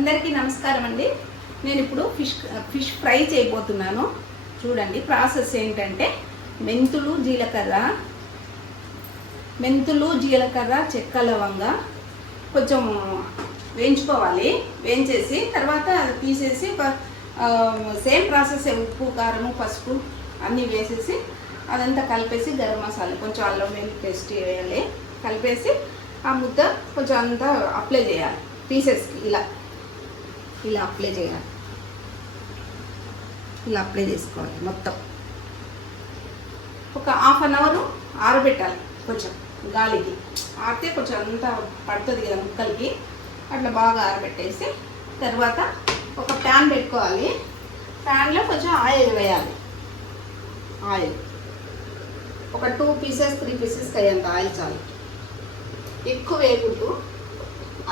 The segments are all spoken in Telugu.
అందరికీ నమస్కారం అండి. నేను ఇప్పుడు ఫిష్ ఫ్రై చేయబోతున్నాను. చూడండి ప్రాసెస్ ఏంటంటే మెంతులు జీలకర్ర చెక్క లవంగ కొంచెం వేయించుకోవాలి. వేయించేసి తర్వాత అది తీసేసి సేమ్ ప్రాసెస్ ఉప్పు కారము పసుపు అన్నీ వేసేసి అదంతా కలిపేసి గరం మసాలా కొంచెం అల్లం వెల్లుల్లి పేస్ట్ వేయాలి. కలిపేసి ఆ ముద్ద కొంచెం అంతా అప్లై చేయాలి. పీసెస్కి ఇలా అప్లై చేయాలి. ఇలా అప్లై చేసుకోవాలి. మొత్తం ఒక హాఫ్ అన్ అవర్ ఆరబెట్టాలి. కొంచెం గాలికి ఆరితే కొంచెం అంతా పడుతుంది కదా ముక్కలకి. అట్లా బాగా ఆరబెట్టేసి తర్వాత ఒక ప్యాన్ పెట్టుకోవాలి. ప్యాన్లో కొంచెం ఆయిల్ వేయాలి. ఆయిల్ ఒక 2 పీసెస్ 3 పీసెస్కి అయ్యేంత ఆయిల్ చాలు. ఎక్కువ వేయకూడదు.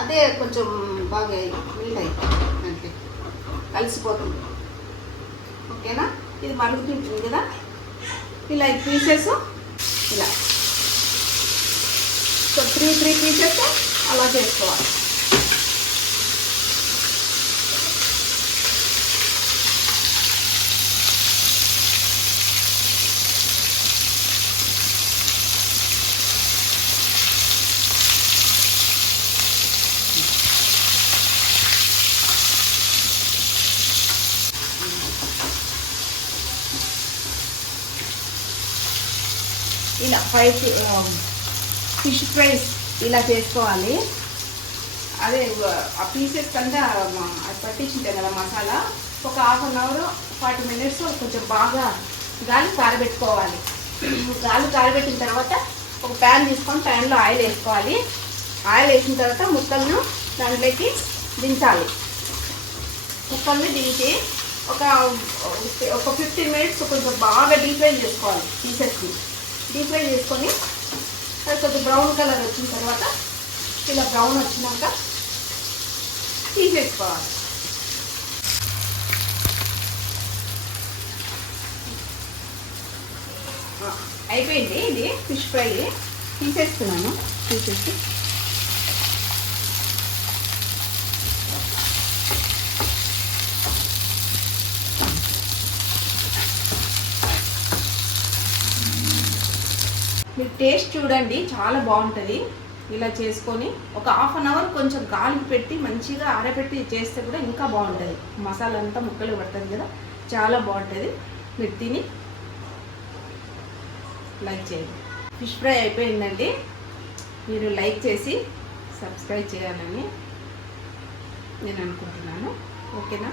అదే కొంచెం బాగా మెల్ట్ అయిపోతుంది, అంటే కలిసిపోతుంది. ఓకేనా? ఇది మరుగుతుంటుంది కదా. ఇలా పీసెస్ ఇలా సో 3 పీసెస్ అలా చేసుకోవాలి. ఇలా 5 ఫిష్ ఫ్రైస్ ఇలా చేసుకోవాలి. అదే ఆ పీసెస్ కంటే అది పట్టించుంటాయి కదా మసాలా. ఒక హాఫ్ అన్ అవర్ 40 మినిట్స్ కొంచెం బాగా గాలి కారబెట్టుకోవాలి. గాలి కారబెట్టిన తర్వాత ఒక ప్యాన్ తీసుకొని ప్యాన్లో ఆయిల్ వేసుకోవాలి. ఆయిల్ వేసిన తర్వాత ముక్కలను దాంట్లోకి దించాలి. ముక్కల్ని దించి ఒక 15 మినిట్స్ కొంచెం బాగా డీప్ ఫ్రై చేసుకోవాలి. పీసెస్ని డీప్ ఫ్రై చేసుకొని అది కొంచెం బ్రౌన్ కలర్ వచ్చిన తర్వాత ఇలా బ్రౌన్ వచ్చినాక తీసేసుకోవాలి. అయిపోయింది. ఇది ఫిష్ ఫ్రై తీసేస్తున్నాను. తీసేసి మీరు టేస్ట్ చూడండి, చాలా బాగుంటుంది. ఇలా చేసుకొని ఒక హాఫ్ అన్ అవర్ కొంచెం గాలికి పెట్టి మంచిగా ఆరబెట్టి చేస్తే కూడా ఇంకా బాగుంటుంది. మసాలా అంతా ముక్కలు పడుతుంది కదా, చాలా బాగుంటుంది. మీరు తిని లైక్ చేయండి. ఫిష్ ఫ్రై అయిపోయిందండి. మీరు లైక్ చేసి సబ్స్క్రైబ్ చేయాలని నేను అనుకుంటున్నాను. ఓకేనా?